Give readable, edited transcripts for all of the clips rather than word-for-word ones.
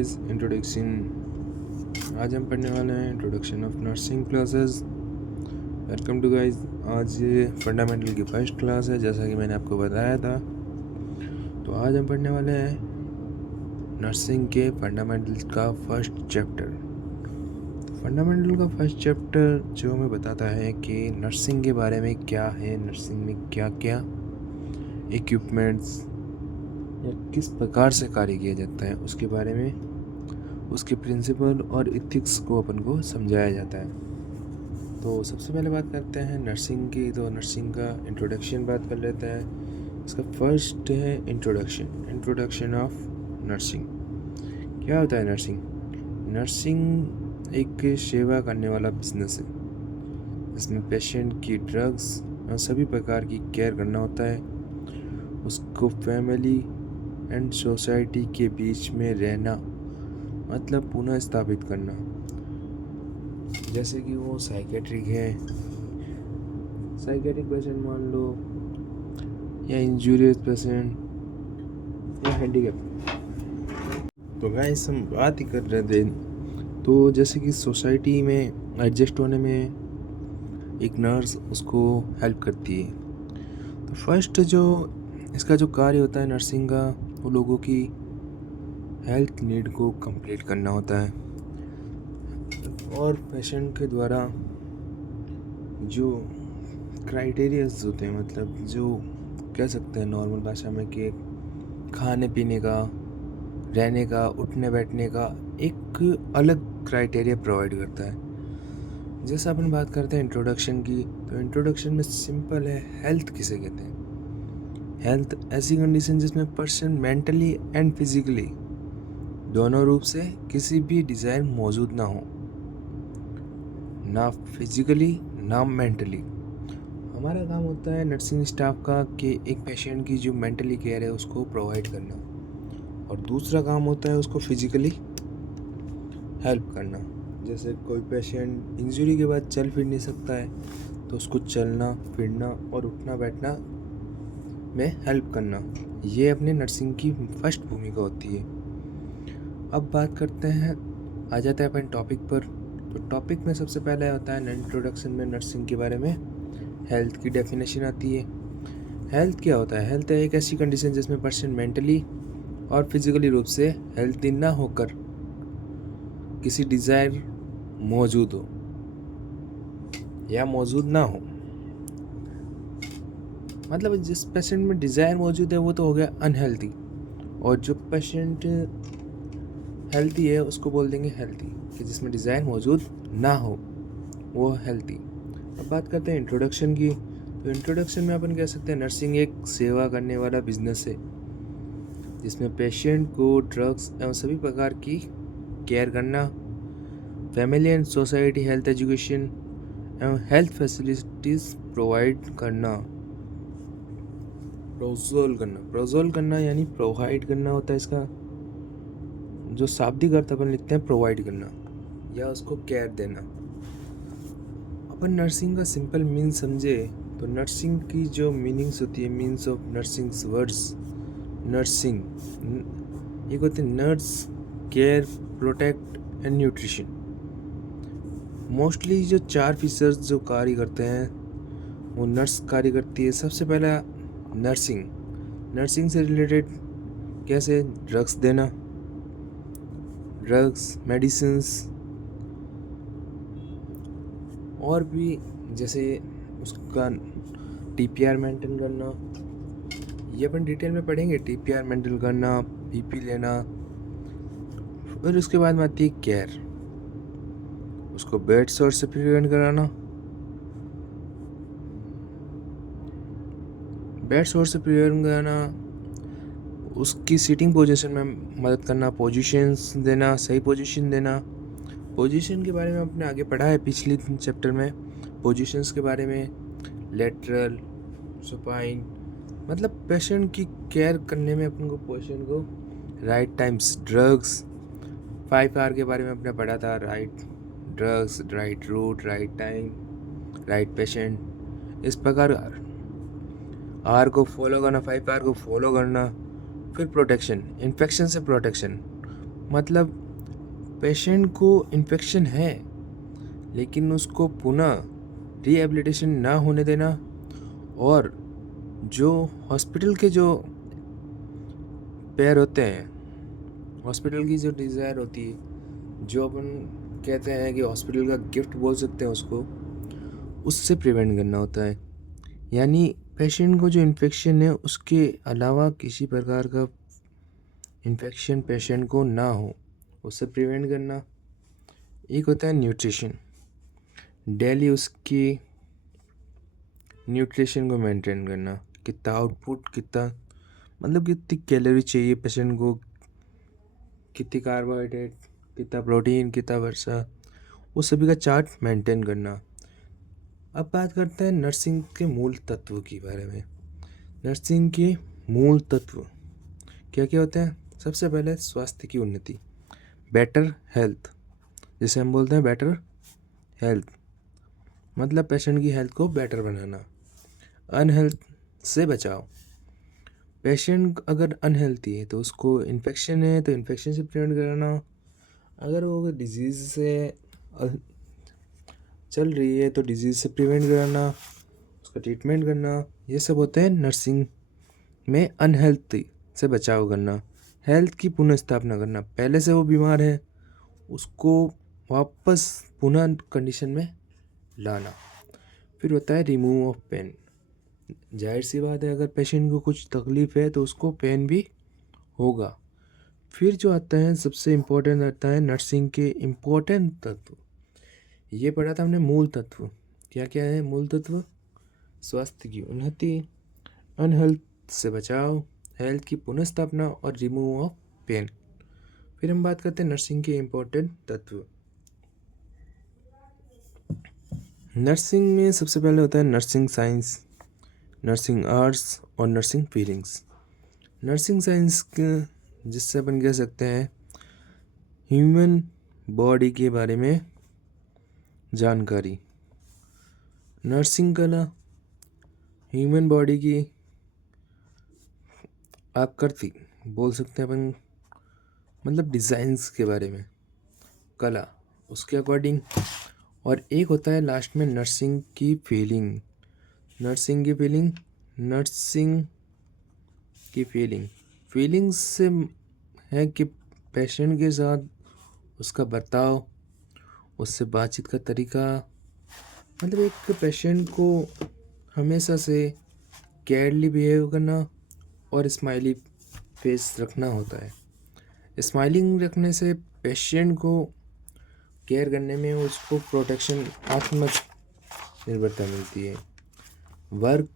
Guys, introduction. आज हम पढ़ने वाले हैं introduction of nursing classes. Welcome to guys. आज फंडामेंटल की फर्स्ट क्लास है, जैसा कि मैंने आपको बताया था। तो आज हम पढ़ने वाले हैं नर्सिंग के फंडामेंटल्स का फर्स्ट चैप्टर। फंडामेंटल का फर्स्ट चैप्टर जो हमें बताता है कि नर्सिंग के बारे में क्या है, नर्सिंग में क्या क्या इक्विपमेंट्स या किस प्रकार से कार्य किया जाता है उसके बारे में, उसके प्रिंसिपल और इथिक्स को अपन को समझाया जाता है। तो सबसे पहले बात करते हैं नर्सिंग की। तो नर्सिंग का इंट्रोडक्शन बात कर लेते हैं। इसका फर्स्ट है इंट्रोडक्शन ऑफ नर्सिंग। क्या होता है नर्सिंग? नर्सिंग एक सेवा करने वाला बिजनेस है जिसमें पेशेंट की ड्रग्स और सभी प्रकार की केयर करना होता है, उसको फैमिली एंड सोसाइटी के बीच में रहना, मतलब पुनः स्थापित करना। जैसे कि वो साइकेट्रिक है, साइकेट्रिक पेशेंट मान लो, या इंजूरियस पेशेंट या हैंडीकैप। तो गाइस हम बात ही कर रहे थे, तो जैसे कि सोसाइटी में एडजस्ट होने में एक नर्स उसको हेल्प करती है। तो फर्स्ट जो इसका जो कार्य होता है नर्सिंग का, वो लोगों की हेल्थ नीड को कंप्लीट करना होता है और पेशेंट के द्वारा जो क्राइटेरियाज होते हैं, मतलब जो कह सकते हैं नॉर्मल भाषा में कि खाने पीने का, रहने का, उठने बैठने का एक अलग क्राइटेरिया प्रोवाइड करता है। जैसे अपन बात करते हैं इंट्रोडक्शन की, तो इंट्रोडक्शन में सिंपल है, हेल्थ किसे कहते हैं? हेल्थ ऐसी कंडीशन जिसमें पर्सन मेंटली एंड फिजिकली दोनों रूप से किसी भी डिज़ायर मौजूद ना हो, ना फिजिकली ना मेंटली। हमारा काम होता है नर्सिंग स्टाफ का कि एक पेशेंट की जो मेंटली केयर है उसको प्रोवाइड करना, और दूसरा काम होता है उसको फिजिकली हेल्प करना। जैसे कोई पेशेंट इंजरी के बाद चल फिर नहीं सकता है, तो उसको चलना फिरना और उठना बैठना में हेल्प करना, ये अपने नर्सिंग की फर्स्ट भूमिका होती है। अब बात करते हैं, आ जाते हैं अपन टॉपिक पर। तो टॉपिक में सबसे पहले होता है इंट्रोडक्शन में नर्सिंग के बारे में हेल्थ की डेफिनेशन आती है। हेल्थ क्या होता है? हेल्थ है एक ऐसी कंडीशन जिसमें पर्सन मेंटली और फिजिकली रूप से हेल्थी ना होकर किसी डिज़ायर मौजूद हो या मौजूद ना हो। मतलब जिस पेशेंट में डिज़ायर मौजूद है वो तो हो गया अनहेल्थी, और जो पेशेंट हेल्थी है उसको बोल देंगे हेल्थी, कि जिसमें डिज़ायर मौजूद ना हो वो हेल्थी। अब बात करते हैं इंट्रोडक्शन की। तो इंट्रोडक्शन में अपन कह सकते हैं नर्सिंग एक सेवा करने वाला बिजनेस है जिसमें पेशेंट को ड्रग्स एवं सभी प्रकार की केयर करना, family and society health education एवं हेल्थ फैसिलिटीज़ प्रोवाइड करना। प्रोजोल करना यानी प्रोवाइड करना होता है इसका जो शाब्दिक अर्थ अपन लिखते हैं प्रोवाइड करना या उसको केयर देना। अपन नर्सिंग का सिंपल मीन समझे तो नर्सिंग की जो मीनिंग्स होती है, मीन्स ऑफ नर्सिंग्स वर्ड्स, नर्सिंग एक होते हैं nurse, care, protect and nutrition. Mostly जो 4 फीचर्स जो कार्य करते हैं वो नर्स कार्य करती है। सबसे पहला नर्सिंग से रिलेटेड कैसे? ड्रग्स देना, ड्रग्स, मेडिसिन्स, और भी जैसे उसका टीपीआर मेंटेन करना, ये अपन डिटेल में पढ़ेंगे। टीपीआर मेंटेन करना, पीपी लेना। फिर उसके बाद में आती है केयर, उसको बेड सोर से प्रिवेंट कराना, बेड सोर से प्रिवेंट कराना, उसकी सीटिंग पोजीशन में मदद करना, पोजीशंस देना, सही पोजीशन देना। पोजीशन के बारे में आपने आगे पढ़ा है पिछले चैप्टर में, पोजीशंस के बारे में, लेटरल, सुपाइन, मतलब पेशेंट की केयर करने में अपन को पोजीशन को, राइट टाइम्स, ड्रग्स, 5R के बारे में आपने पढ़ा था, right drugs, right route, right time, right patient. इस प्रकार R को फॉलो करना, 5R को फॉलो करना। फिर प्रोटेक्शन, इन्फेक्शन से प्रोटेक्शन, मतलब पेशेंट को इन्फेक्शन है लेकिन उसको पुनः रिहेबिलिटेशन ना होने देना, और जो हॉस्पिटल के जो पैर होते हैं, हॉस्पिटल की जो डिज़ायर होती है, जो अपन कहते हैं कि हॉस्पिटल का गिफ्ट बोल सकते हैं उसको, उससे प्रिवेंट करना होता है। यानी पेशेंट को जो इन्फेक्शन है उसके अलावा किसी प्रकार का इन्फेक्शन पेशेंट को ना हो, उससे प्रिवेंट करना। एक होता है न्यूट्रिशन, डेली उसकी न्यूट्रिशन को मेंटेन करना, कितना आउटपुट, कितना मतलब कितनी कैलोरी चाहिए पेशेंट को, कितनी कार्बोहाइड्रेट, कितना प्रोटीन, कितना वसा, वो सभी का चार्ट मेंटेन करना। अब बात करते हैं नर्सिंग के मूल तत्व के बारे में। नर्सिंग के मूल तत्व क्या क्या होते हैं? सबसे पहले स्वास्थ्य की उन्नति, बेटर हेल्थ, जिसे हम बोलते हैं बेटर हेल्थ, मतलब पेशेंट की हेल्थ को बेटर बनाना। अनहेल्थ से बचाव, पेशेंट अगर अनहेल्थी है तो उसको इन्फेक्शन है तो इन्फेक्शन से प्रिवेंट कराना। अगर वो डिजीज़ से चल रही है तो डिजीज़ से प्रिवेंट कराना, उसका ट्रीटमेंट करना। ये सब होते हैं नर्सिंग में अनहेल्थी से बचाव करना। हेल्थ की पुनः स्थापना करना, पहले से वो बीमार है उसको वापस पुनः कंडीशन में लाना। फिर होता है रिमूव ऑफ पेन, जाहिर सी बात है अगर पेशेंट को कुछ तकलीफ़ है तो उसको पेन भी होगा। फिर जो आता है सबसे इम्पोर्टेंट आता है नर्सिंग के इम्पोर्टेंट तत्व। ये पढ़ा था हमने मूल तत्व, क्या क्या है मूल तत्व? स्वास्थ्य की उन्नति, अनहेल्थ से बचाव, हेल्थ की पुनर्स्थापना और रिमूव ऑफ पेन। फिर हम बात करते हैं नर्सिंग के इम्पोर्टेंट तत्व। नर्सिंग में सबसे पहले होता है नर्सिंग साइंस, नर्सिंग आर्ट्स और नर्सिंग फीलिंग्स। नर्सिंग साइंस जिससे अपन कह सकते हैं ह्यूमन बॉडी के बारे में जानकारी। नर्सिंग कला ह्यूमन बॉडी की आकृति बोल सकते हैं अपन, मतलब डिज़ाइंस के बारे में कला उसके अकॉर्डिंग। और एक होता है लास्ट में नर्सिंग की फीलिंग। नर्सिंग की फीलिंग, नर्सिंग की फीलिंग्स से है कि पेशेंट के साथ उसका बर्ताव, उससे बातचीत का तरीका, मतलब एक पेशेंट को हमेशा से केयरली बिहेव करना और स्माइली फेस रखना होता है। स्माइलिंग रखने से पेशेंट को केयर करने में उसको प्रोटेक्शन, आत्मनिर्भरता मिलती है। वर्क,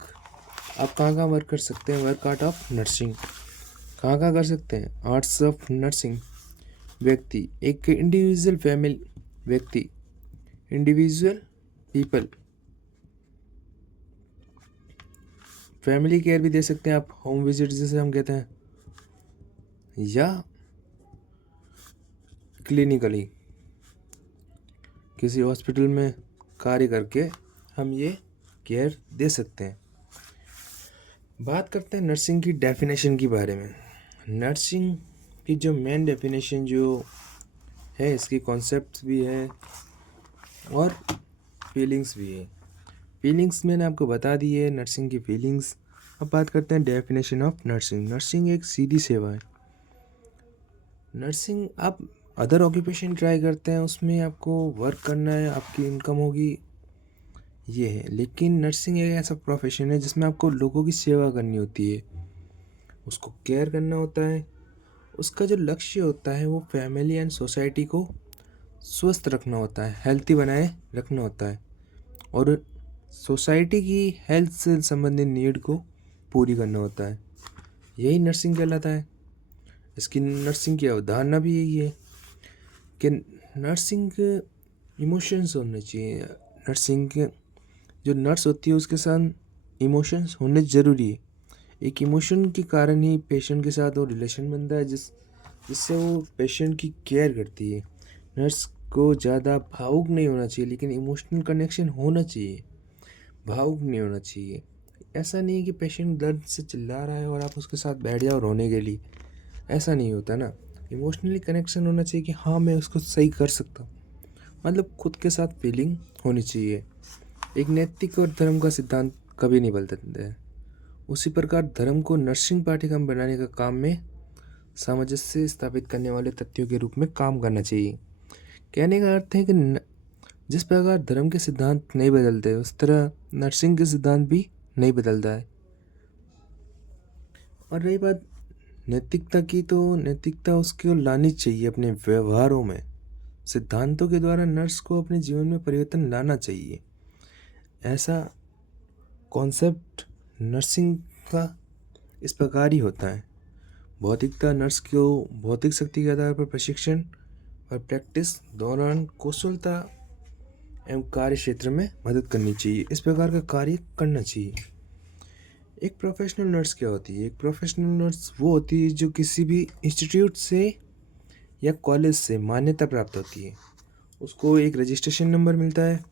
आप कहाँ कहाँ वर्क कर सकते हैं? वर्क आर्ट ऑफ नर्सिंग कहाँ कहाँ कर सकते हैं? आर्ट्स ऑफ नर्सिंग, व्यक्ति, एक इंडिविजुअल फैमिली, व्यक्ति, इंडिविजुअल पीपल, फैमिली केयर भी दे सकते हैं आप, होम विजिट जिसे हम कहते हैं, या क्लिनिकली किसी हॉस्पिटल में कार्य करके हम ये केयर दे सकते हैं। बात करते हैं नर्सिंग की डेफिनेशन के बारे में। नर्सिंग की जो मेन डेफिनेशन जो है, इसकी कॉन्सेप्ट्स भी है और फीलिंग्स भी है। फीलिंग्स मैंने आपको बता दी है, नर्सिंग की फीलिंग्स। अब बात करते हैं डेफिनेशन ऑफ नर्सिंग। नर्सिंग एक सीधी सेवा है। नर्सिंग, आप अदर ऑक्यूपेशन ट्राई करते हैं, उसमें आपको वर्क करना है, आपकी इनकम होगी, ये है। लेकिन नर्सिंग एक ऐसा प्रोफेशन है जिसमें आपको लोगों की सेवा करनी होती है, उसको केयर करना होता है। उसका जो लक्ष्य होता है वो फैमिली एंड सोसाइटी को स्वस्थ रखना होता है, हेल्थी बनाए रखना होता है, और सोसाइटी की हेल्थ से संबंधित नीड को पूरी करना होता है। यही नर्सिंग कहलाता है। इसकी नर्सिंग की अवधारणा भी यही है कि नर्सिंग के इमोशंस होने चाहिए। नर्सिंग के जो नर्स होती है उसके साथ इमोशंस होने ज़रूरी है। एक इमोशन के कारण ही पेशेंट के साथ वो रिलेशन बनता है जिससे वो पेशेंट की केयर करती है। नर्स को ज़्यादा भावुक नहीं होना चाहिए, लेकिन इमोशनल कनेक्शन होना चाहिए, भावुक नहीं होना चाहिए। ऐसा नहीं है कि पेशेंट दर्द से चिल्ला रहा है और आप उसके साथ बैठ जाओ रोने के लिए, ऐसा नहीं होता ना। इमोशनली कनेक्शन होना चाहिए कि हाँ मैं उसको सही कर सकता हूँ, मतलब खुद के साथ फीलिंग होनी चाहिए। एक नैतिक और धर्म का सिद्धांत कभी नहीं बदलते हैं। उसी प्रकार धर्म को नर्सिंग पाठ्यक्रम बनाने का काम में सामंजस्य स्थापित करने वाले तथ्यों के रूप में काम करना चाहिए। कहने का अर्थ है कि जिस प्रकार धर्म के सिद्धांत नहीं बदलते उस तरह नर्सिंग के सिद्धांत भी नहीं बदलता है। और रही बात नैतिकता की, तो नैतिकता उसको लानी चाहिए अपने व्यवहारों में। सिद्धांतों के द्वारा नर्स को अपने जीवन में परिवर्तन लाना चाहिए। ऐसा कॉन्सेप्ट नर्सिंग का इस प्रकार ही होता है। भौतिकता नर्स को भौतिक शक्ति के आधार पर प्रशिक्षण और प्रैक्टिस दौरान कौशलता एवं कार्य क्षेत्र में मदद करनी चाहिए। इस प्रकार का कार्य करना चाहिए। एक प्रोफेशनल नर्स क्या होती है? एक प्रोफेशनल नर्स वो होती है जो किसी भी इंस्टीट्यूट से या कॉलेज से मान्यता प्राप्त होती है। उसको एक रजिस्ट्रेशन नंबर मिलता है,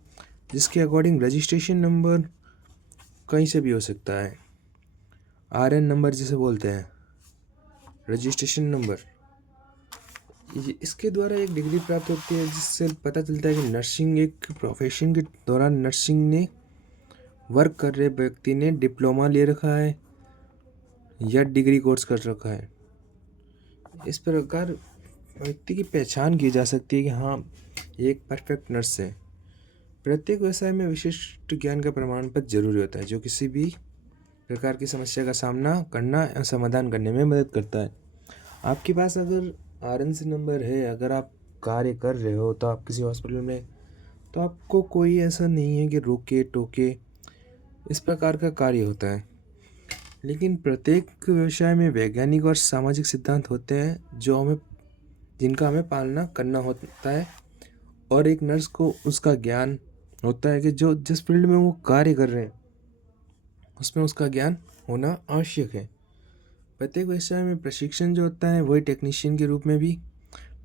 जिसके अकॉर्डिंग रजिस्ट्रेशन नंबर कहीं से भी हो सकता है। RN नंबर जिसे बोलते हैं, रजिस्ट्रेशन नंबर, इसके द्वारा एक डिग्री प्राप्त होती है जिससे पता चलता है कि नर्सिंग एक प्रोफेशन के दौरान नर्सिंग ने वर्क कर रहे व्यक्ति ने डिप्लोमा ले रखा है या डिग्री कोर्स कर रखा है। इस प्रकार व्यक्ति की पहचान की जा सकती है कि हाँ ये एक परफेक्ट नर्स है। प्रत्येक व्यवसाय में विशिष्ट ज्ञान का प्रमाण पत्र जरूरी होता है जो किसी भी प्रकार की समस्या का सामना करना या समाधान करने में मदद करता है। आपके पास अगर RNC नंबर है, अगर आप कार्य कर रहे हो तो आप किसी हॉस्पिटल में, तो आपको कोई ऐसा नहीं है कि रोके टोके, इस प्रकार का कार्य होता है। लेकिन प्रत्येक व्यवसाय में वैज्ञानिक और सामाजिक सिद्धांत होते हैं जिनका हमें पालना करना होता है। और एक नर्स को उसका ज्ञान होता है कि जो जिस फील्ड में वो कार्य कर रहे हैं उसमें उसका ज्ञान होना आवश्यक है। प्रत्येक व्यवसाय में प्रशिक्षण जो होता है वही टेक्नीशियन के रूप में भी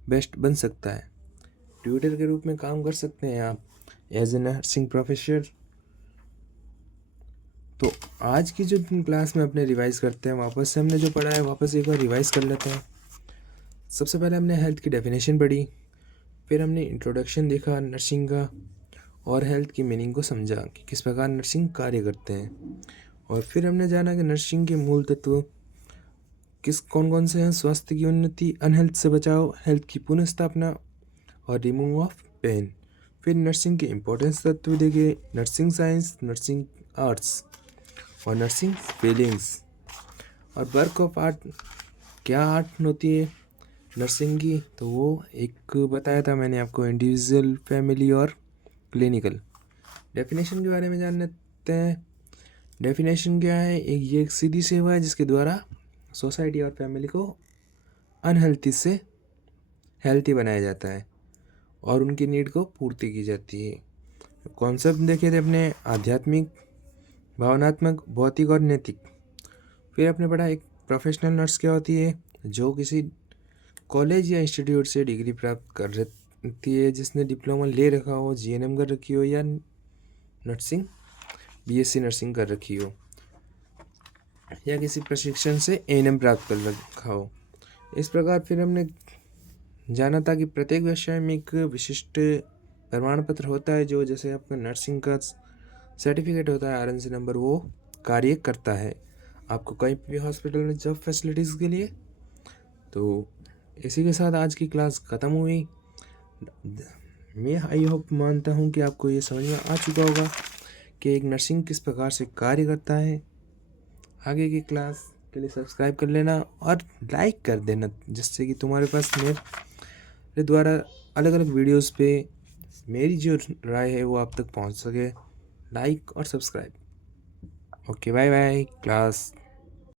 बेस्ट बन सकता है। ट्यूटर के रूप में काम कर सकते हैं आप एज ए नर्सिंग प्रोफेसर। तो आज की जो क्लास में अपने रिवाइज करते हैं, वापस से हमने जो पढ़ा है वापस एक बार रिवाइज कर लेते हैं। सबसे पहले हमने हेल्थ की डेफिनेशन पढ़ी, फिर हमने इंट्रोडक्शन देखा नर्सिंग का और हेल्थ की मीनिंग को समझा कि किस प्रकार नर्सिंग कार्य करते हैं। और फिर हमने जाना कि नर्सिंग के मूल तत्व कौन कौन से हैं। स्वास्थ्य की उन्नति, अनहेल्थ से बचाव, हेल्थ की पुनः स्थापना और रिमूव ऑफ पेन। फिर नर्सिंग के इम्पोर्टेंस तत्व देखे, नर्सिंग साइंस, नर्सिंग आर्ट्स और नर्सिंग फीलिंग्स। और वर्क ऑफ आर्ट, क्या आर्ट होती है नर्सिंग की, तो वो एक बताया था मैंने आपको, इंडिविजुअल, फैमिली और क्लिनिकल। डेफिनेशन के बारे में जान लेते हैं। डेफिनेशन क्या है? ये एक सीधी सेवा है जिसके द्वारा सोसाइटी और फैमिली को अनहेल्थी से हेल्थी बनाया जाता है और उनकी नीड को पूर्ति की जाती है। कॉन्सेप्ट देखे थे अपने, आध्यात्मिक, भावनात्मक, भौतिक और नैतिक। फिर आपने पढ़ा एक प्रोफेशनल नर्स क्या होती है, जो किसी कॉलेज या इंस्टीट्यूट से डिग्री प्राप्त कर रहती है, जिसने डिप्लोमा ले रखा हो, GNM कर रखी हो या नर्सिंग BSc नर्सिंग कर रखी हो या किसी प्रशिक्षण से ANM प्राप्त कर रखा हो। इस प्रकार फिर हमने जाना था कि प्रत्येक व्यवसाय में एक विशिष्ट प्रमाण पत्र होता है जो जैसे आपका नर्सिंग का सर्टिफिकेट होता है, RNC नंबर, वो कार्य करता है आपको कहीं भी हॉस्पिटल में जॉब फैसिलिटीज़ के लिए। तो इसी के साथ आज की क्लास ख़त्म हुई। मैं आई होप मानता हूँ कि आपको ये समझ में आ चुका होगा कि एक नर्सिंग किस प्रकार से कार्य करता है। आगे की क्लास के लिए सब्सक्राइब कर लेना और लाइक कर देना, जिससे कि तुम्हारे पास मेरे द्वारा अलग अलग वीडियोस पे मेरी जो राय है वो आप तक पहुंच सके। लाइक और subscribe. Okay, bye bye class.